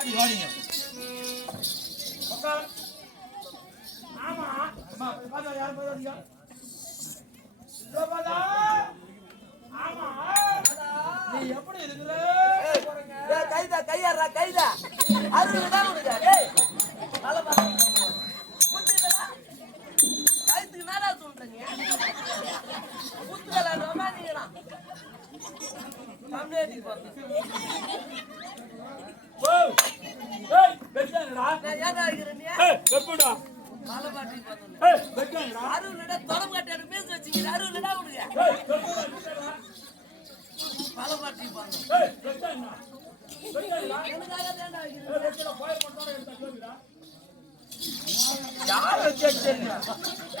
வாடிங்க உட்கார். ஆமா. அம்மா பாத்தா யார் பாத்தாதீங்க ஆமா. நீ எப்படி இருக்கிற? கைதா கையாடுறா கைதா. அது ஏன்டா இருக்கிறேன் நீ? ஏய் வெப்புடா. மலை பாட்டி போறேன் ஏய் அருள்டா தொடம் அருள்டா உனக்கு மலை பாட்டி எனக்காக வெட்டுடா ஃபயர் யார் நான் வச்சு நான் பார்த்தனா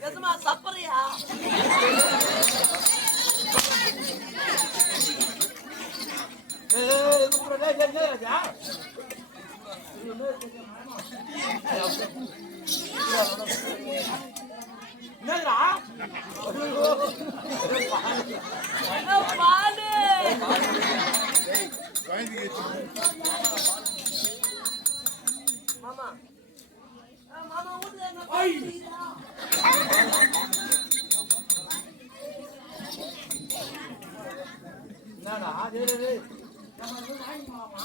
எதுமா சப்பரியா. என்னடா என்ன பாடு மாமா. ஆ, மாமா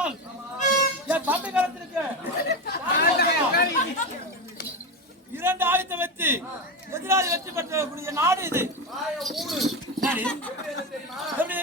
சொன்னால் என் மண்ணு கலந்திருக்கு இரண்டு ஆயுதத்தை வச்சு எதிராளி வெற்றி பெற்றக்கூடிய நாடு இது. எப்படி?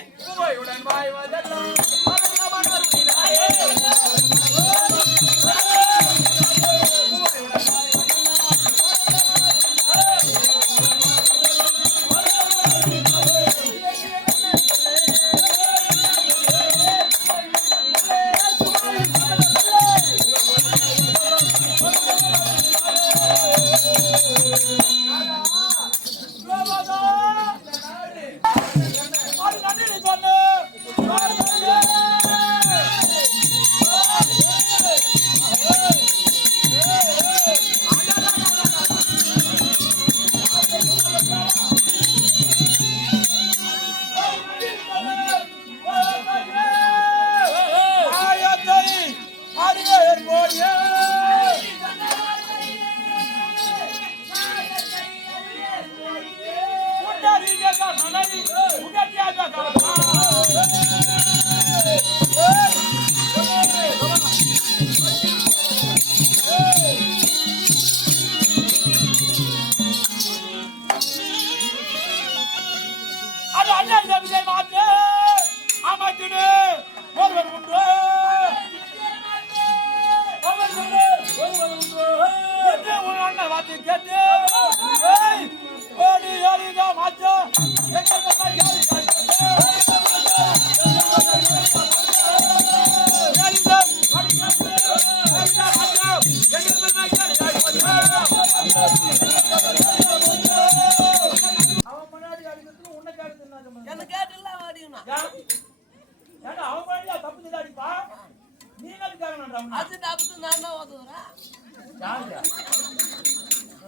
அது தப்பு நான் தான் ஓதுறேன்.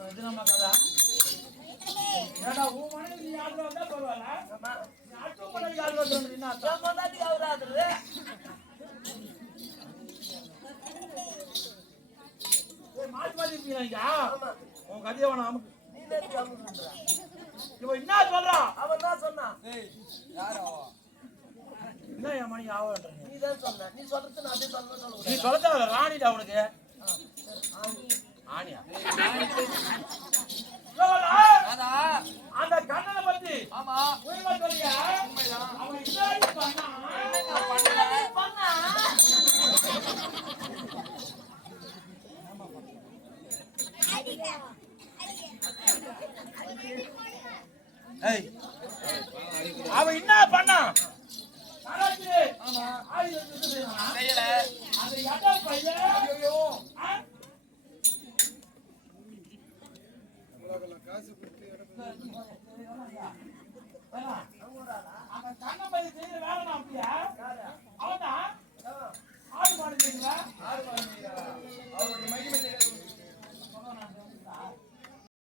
நீ ஆடுற வந்தா பரவாயில்ல. நீ அடுத்த மனைவி ஆடுற வந்து என்ன அர்த்தம்? என் பொண்டாட்டி அவராது ஏய், மாத்தி மாத்தி இருப்பீங்களா இங்க? உன் கதையை வேணாம், அமுக்கு. நீ. இவன் என்ன சொல்றான்? அவன் தான் சொன்னான் என்ன என் மனைவி ஆவன்ற நீ? நீ தான் சொன்ன நீ சொல்றது நான் சொல்ல நீ சொல்லுவேன் சொல்லத்தா ராணிடா உனக்கு ஆணியா சொல்லடா. அந்த கண்ணனை பத்தி ஆமா உண்மை சொல்லியா? அவன் இன்னாடி பண்ணான். பண்ணா ஏய், அவன் என்ன பண்ணான் கராத்தே. ஆயுத